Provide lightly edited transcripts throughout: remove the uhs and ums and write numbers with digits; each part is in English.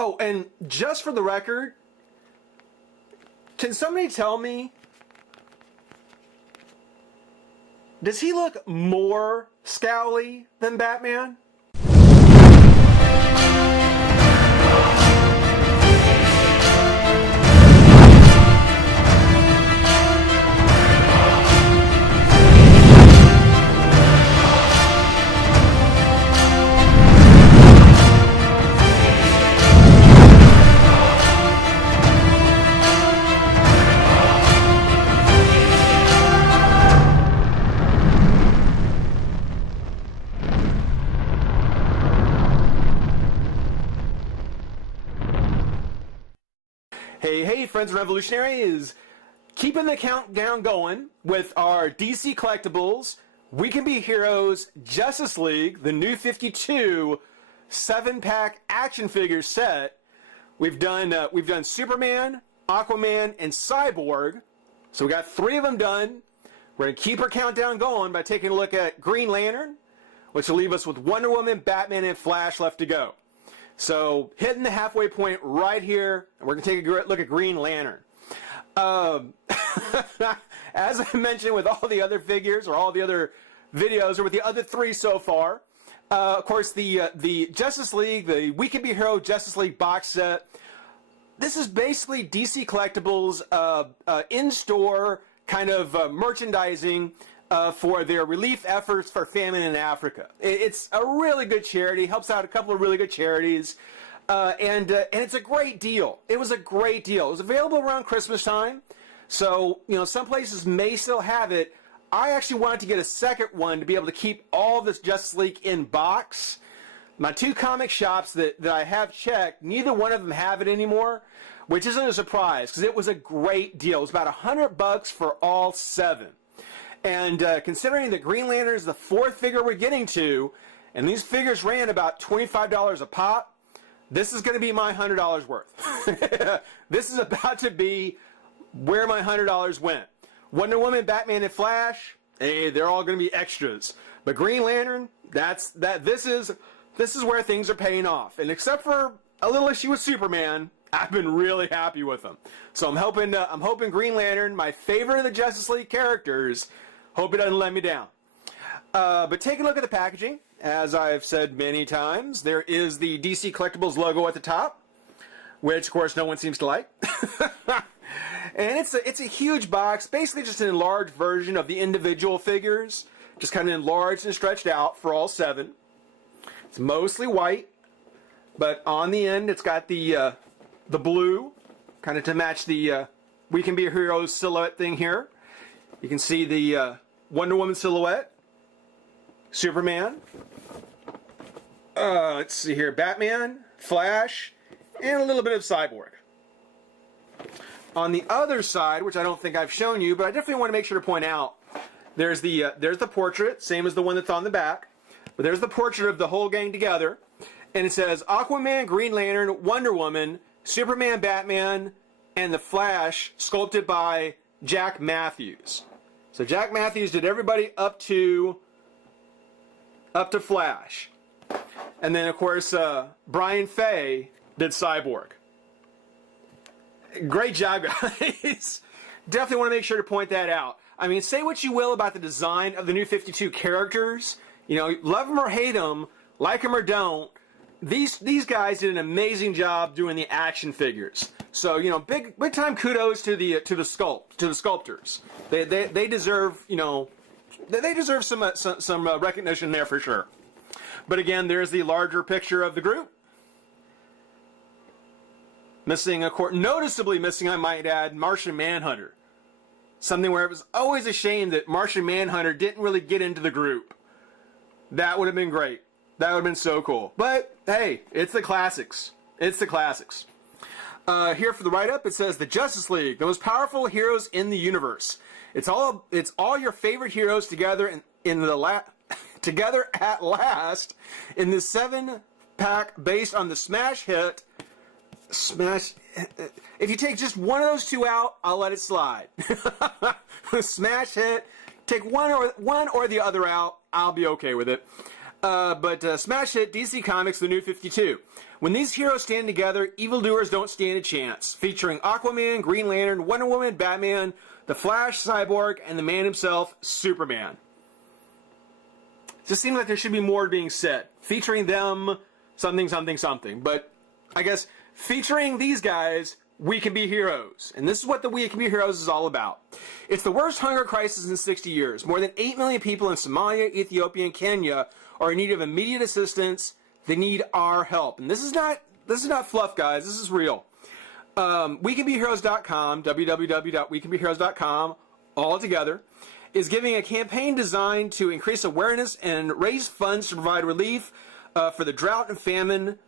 Oh, and just for the record, can somebody tell me, does he look more scowly than Batman? Hey, friends and revolutionaries, keeping the countdown going with our DC Collectibles We Can Be Heroes Justice League, the New 52 7-pack action figure set. We've done Superman, Aquaman, and Cyborg. So we got 3 of them done. We're going to keep our countdown going by taking a look at Green Lantern, which will leave us with Wonder Woman, Batman, and Flash left to go. So hitting the halfway point right here, and we're going to take a look at Green Lantern. As I mentioned with all the other figures, or all the other videos, or with the other 3 so far, of course the Justice League, the We Can Be Hero Justice League box set, this is basically DC Collectibles in-store kind of merchandising for their relief efforts for famine in Africa. It's a really good charity, helps out a couple of really good charities, and it's a great deal. It was a great deal. It was available around Christmas time, so some places may still have it. I actually wanted to get a second one to be able to keep all this Justice League in box. My 2 comic shops that I have checked, neither one of them have it anymore, which isn't a surprise because it was a great deal. It was about $100 for all 7. And considering that Green Lantern is the 4th figure we're getting to, and these figures ran about $25 a pop, this is going to be my $100 worth. This is about to be where my $100 went. Wonder Woman, Batman, and Flash, hey, they're all going to be extras. But Green Lantern, this is where things are paying off. And except for a little issue with Superman, I've been really happy with them. So I'm hoping Green Lantern, my favorite of the Justice League characters, hope it doesn't let me down. But take a look at the packaging. As I've said many times, there is the DC Collectibles logo at the top, which of course no one seems to like. And it's a huge box, basically just an enlarged version of the individual figures, just kind of enlarged and stretched out for all 7. It's mostly white, but on the end it's got the blue, kind of to match the We Can Be Heroes silhouette thing here. You can see the Wonder Woman silhouette, Superman, let's see here, Batman, Flash, and a little bit of Cyborg. On the other side, which I don't think I've shown you, but I definitely want to make sure to point out, there's the portrait, same as the one that's on the back, but there's the portrait of the whole gang together, and it says Aquaman, Green Lantern, Wonder Woman, Superman, Batman, and the Flash, sculpted by Jack Matthews. So Jack Matthews did everybody up to Flash. And then, of course, Brian Fay did Cyborg. Great job, guys. Definitely want to make sure to point that out. I mean, say what you will about the design of the New 52 characters. Love them or hate them, like them or don't. These guys did an amazing job doing the action figures. So big time kudos to the sculptors. They deserve they deserve some recognition there for sure. But again, there's the larger picture of the group. Noticeably missing, I might add, Martian Manhunter. Something where it was always a shame that Martian Manhunter didn't really get into the group. That would have been great. That would have been so cool. But hey, it's the classics. It's the classics. Here for the write-up, it says the Justice League, the most powerful heroes in the universe. It's all your favorite heroes together together at last in this 7-pack based on the smash hit. If you take just one of those 2 out, I'll let it slide. Smash hit. Take one or the other out, I'll be okay with it. But smash hit DC Comics The New 52. When these heroes stand together, evildoers don't stand a chance. Featuring Aquaman, Green Lantern, Wonder Woman, Batman, The Flash, Cyborg, and the man himself, Superman. It just seems like there should be more being said. Featuring them, something, something, something. But I guess featuring these guys, We Can Be Heroes. And this is what the We Can Be Heroes is all about. It's the worst hunger crisis in 60 years. More than 8 million people in Somalia, Ethiopia, and Kenya are in need of immediate assistance. They need our help. And this is not fluff, guys. This is real. WeCanBeHeroes.com, www.wecanbeheroes.com, all together, is giving a campaign designed to increase awareness and raise funds to provide relief for the drought and famine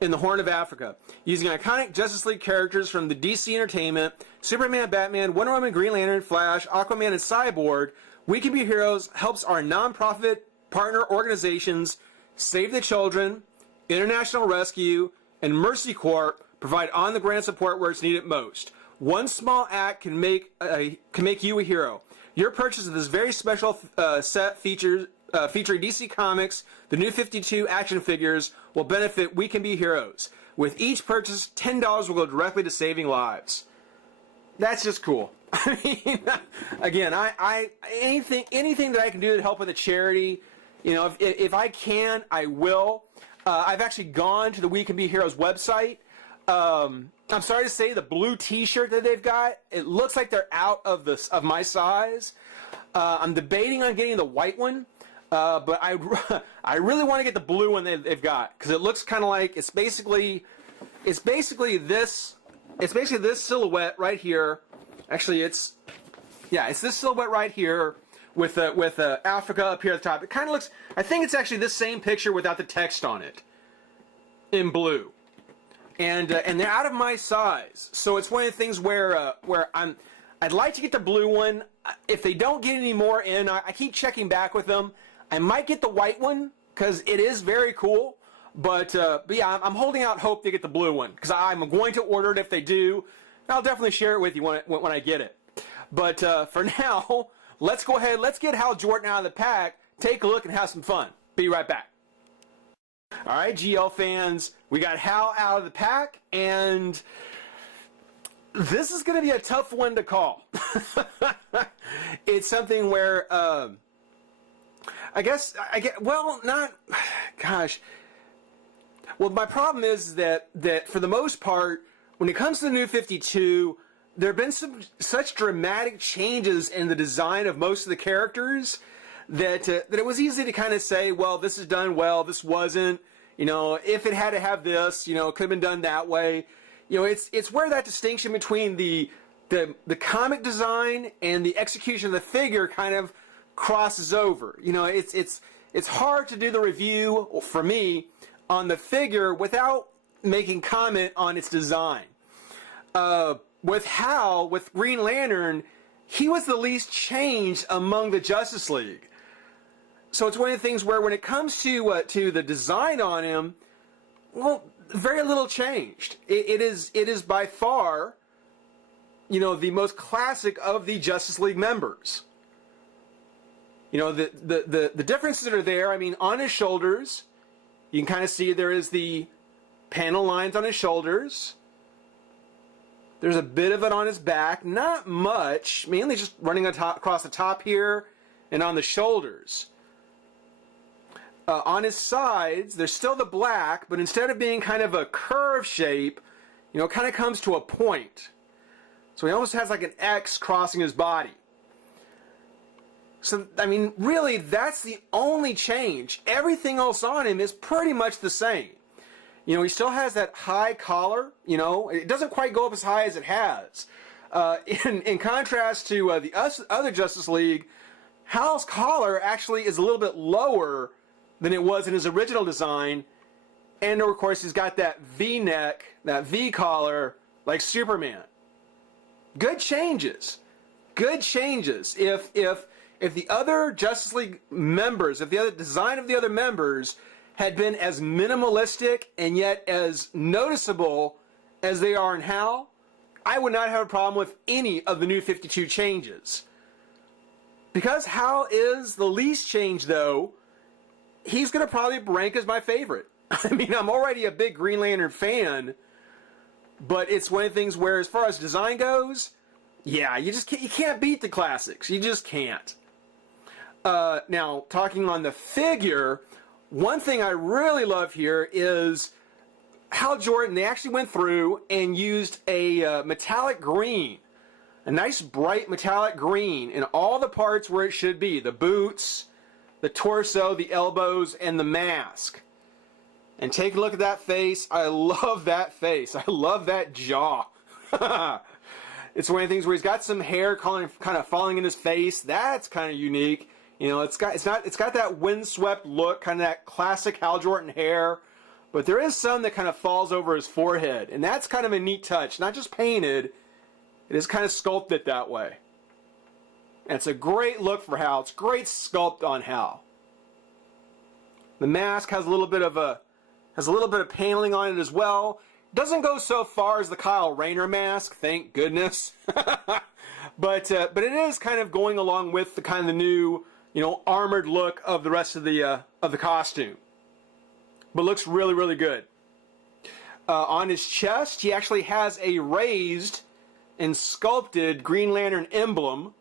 in the Horn of Africa. Using iconic Justice League characters from the DC Entertainment, Superman, Batman, Wonder Woman, Green Lantern, Flash, Aquaman, and Cyborg, We Can Be Heroes helps our nonprofit partner organizations Save the Children, International Rescue, and Mercy Corps provide on-the-ground support where it's needed most. One small act can make you a hero. Your purchase of this very special set featuring DC Comics, the New 52 action figures, will benefit We Can Be Heroes. With each purchase, $10 will go directly to saving lives. That's just cool. I mean, again, I anything that I can do to help with a charity, you know, if I can, I will. I've actually gone to the We Can Be Heroes website. I'm sorry to say, the blue T-shirt that they've got, it looks like they're out of my size. I'm debating on getting the white one, but I really want to get the blue one they've got, because it looks kind of like it's basically this silhouette right here. Actually, it's this silhouette right here with Africa up here at the top. It kind of looks, I think it's actually this same picture without the text on it in blue. And they're out of my size, so it's one of the things where I'd like to get the blue one. If they don't get any more in, I keep checking back with them. I might get the white one because it is very cool. But yeah, I'm holding out hope they get the blue one, because I'm going to order it if they do. I'll definitely share it with you when I get it. But for now, let's go ahead. Let's get Hal Jordan out of the pack, take a look, and have some fun. Be right back. All right, GL fans, we got Hal out of the pack, and this is going to be a tough one to call. It's something where well, my problem is that for the most part, when it comes to the New 52, there have been such dramatic changes in the design of most of the characters that it was easy to kind of say, well, this is done well, this wasn't. You know, if it had to have this, you know, it could have been done that way. You know, it's where that distinction between the comic design and the execution of the figure kind of crosses over. You know, it's hard to do the review for me on the figure without making comment on its design. With Hal, with Green Lantern, he was the least changed among the Justice League. So it's one of the things where when it comes to the design on him, well, very little changed. It is by far, you know, the most classic of the Justice League members. You know, the differences that are there, I mean, on his shoulders, you can kind of see there is the panel lines on his shoulders. There's a bit of it on his back, not much, mainly just running across the top here and on the shoulders. On his sides, there's still the black, but instead of being kind of a curve shape, you know, it kind of comes to a point. So he almost has like an X crossing his body. So, I mean, really, that's the only change. Everything else on him is pretty much the same. You know, he still has that high collar, you know, it doesn't quite go up as high as it has. In contrast to the other Justice League, Hal's collar actually is a little bit lower than it was in his original design. And of course, he's got that V-neck, that V-collar, like Superman. Good changes. Good changes. If the other Justice League members, if the other design of the other members had been as minimalistic and yet as noticeable as they are in Hal, I would not have a problem with any of the New 52 changes. Because Hal is the least changed, though, he's going to probably rank as my favorite. I mean, I'm already a big Green Lantern fan, but it's one of the things where, as far as design goes, yeah, you can't beat the classics. You just can't. Now, talking on the figure, one thing I really love here is Hal Jordan. They actually went through and used a metallic green, a nice bright metallic green in all the parts where it should be: the boots, the torso, the elbows, and the mask. And take a look at that face. I love that face. I love that jaw. It's one of the things where he's got some hair kind of falling in his face. That's kind of unique. You know, it's got that windswept look, kind of that classic Hal Jordan hair. But there is some that kind of falls over his forehead, and that's kind of a neat touch. Not just painted, it is kind of sculpted that way. And it's a great look for Hal. It's a great sculpt on Hal. The mask has a little bit of paneling on it as well. Doesn't go so far as the Kyle Rayner mask, thank goodness. but it is kind of going along with the kind of the new, armored look of the rest of the costume. But looks really, really good. On his chest, he actually has a raised and sculpted Green Lantern emblem,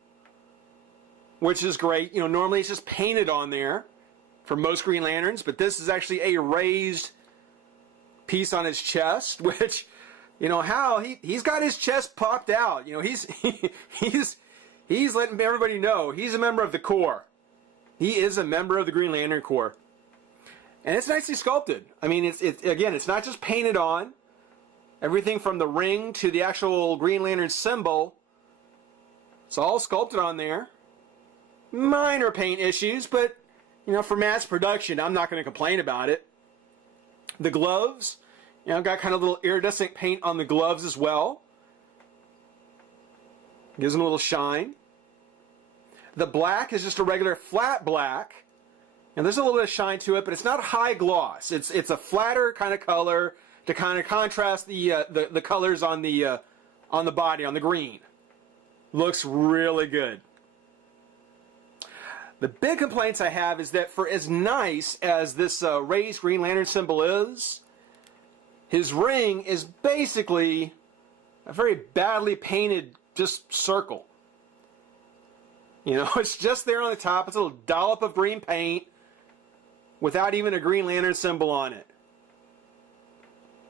which is great. Normally it's just painted on there for most Green Lanterns, but this is actually a raised piece on his chest, which, Hal, he's got his chest popped out. He's letting everybody know he's a member of the Corps. He is a member of the Green Lantern Corps. And it's nicely sculpted. I mean, it's not just painted on. Everything from the ring to the actual Green Lantern symbol, it's all sculpted on there. Minor paint issues, but, for mass production, I'm not going to complain about it. The gloves, got kind of a little iridescent paint on the gloves as well. Gives them a little shine. The black is just a regular flat black. And there's a little bit of shine to it, but it's not high gloss. It's a flatter kind of color to kind of contrast the colors on the body, on the green. Looks really good. The big complaints I have is that for as nice as this raised Green Lantern symbol is, his ring is basically a very badly painted just circle. It's just there on the top. It's a little dollop of green paint without even a Green Lantern symbol on it.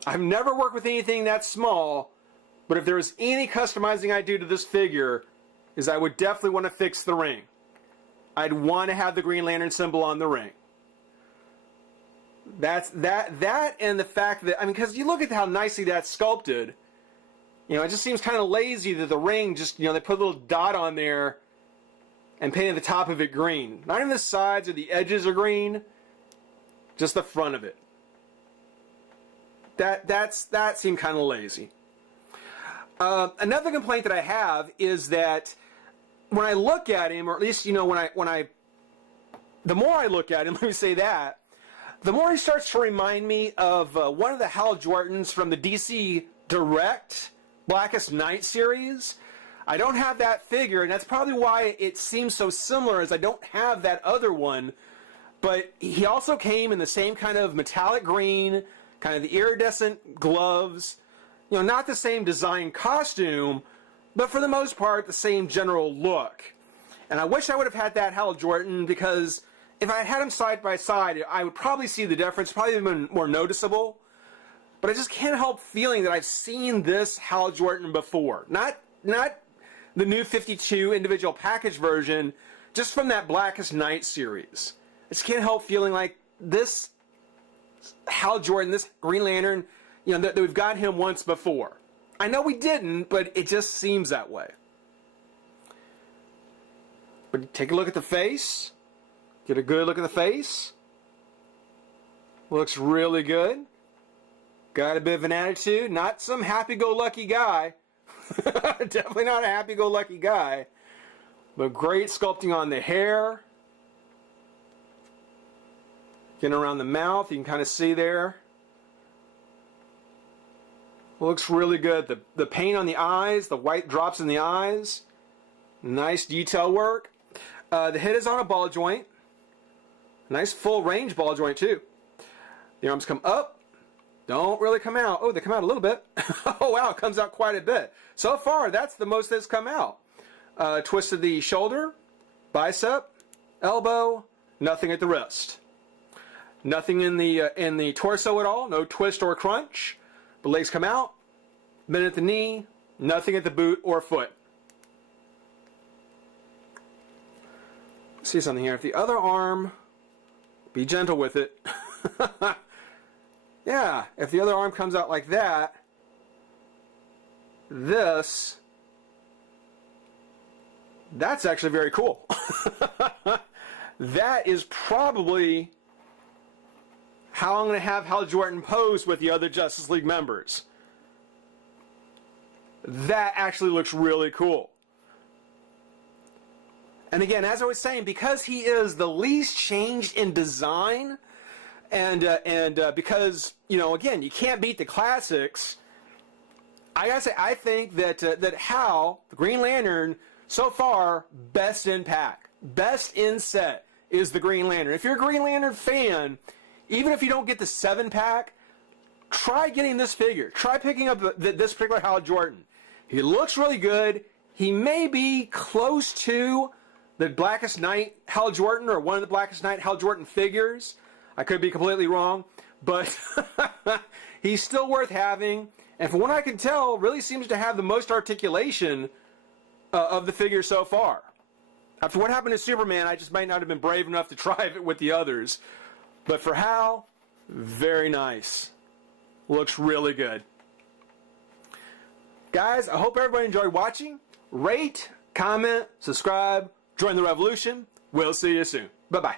I've never worked with anything that small, but if there was any customizing I do to this figure, is I would definitely want to fix the ring. I'd want to have the Green Lantern symbol on the ring. That and the fact that, because you look at how nicely that's sculpted, it just seems kind of lazy that the ring just, they put a little dot on there and painted the top of it green. Not even the sides or the edges are green, just the front of it. That seemed kind of lazy. Another complaint that I have is that when I look at him, or at least, the more I look at him, let me say that, the more he starts to remind me of one of the Hal Jordans from the DC Direct Blackest Night series. I don't have that figure, and that's probably why it seems so similar, as I don't have that other one. But he also came in the same kind of metallic green, kind of the iridescent gloves, not the same design costume, but for the most part, the same general look. And I wish I would have had that Hal Jordan, because if I had him side by side, I would probably see the difference, probably been more noticeable. But I just can't help feeling that I've seen this Hal Jordan before. Not the new 52 individual package version, just from that Blackest Night series. I just can't help feeling like this Hal Jordan, this Green Lantern, that we've got him once before. I know we didn't, but it just seems that way. But take a look at the face. Get a good look at the face. Looks really good. Got a bit of an attitude. Not some happy-go-lucky guy. Definitely not a happy-go-lucky guy. But great sculpting on the hair. Getting around the mouth, you can kind of see there. Looks really good. The paint on the eyes, the white drops in the eyes. Nice detail work. The head is on a ball joint. Nice full range ball joint too. The arms come up, don't really come out. Oh, they come out a little bit. Oh wow, it comes out quite a bit. So far, that's the most that's come out. Twist of the shoulder, bicep, elbow, nothing at the wrist. Nothing in the torso at all, no twist or crunch. The legs come out, bend at the knee, nothing at the boot or foot. See something here. If the other arm, be gentle with it. Yeah, if the other arm comes out like that, that's actually very cool. That is probably how I'm going to have Hal Jordan pose with the other Justice League members. That actually looks really cool. And again, as I was saying, because he is the least changed in design, and because, you know, again, you can't beat the classics, I gotta say, I think that Hal, the Green Lantern, so far, best in pack, best in set is the Green Lantern. If you're a Green Lantern fan, even if you don't get the 7-pack, try getting this figure. Try picking up this particular Hal Jordan. He looks really good. He may be close to the Blackest Night Hal Jordan, or one of the Blackest Night Hal Jordan figures. I could be completely wrong, but he's still worth having. And from what I can tell, really seems to have the most articulation of the figure so far. After what happened to Superman, I just might not have been brave enough to try it with the others. But for Hal, very nice. Looks really good. Guys, I hope everybody enjoyed watching. Rate, comment, subscribe, join the revolution. We'll see you soon. Bye-bye.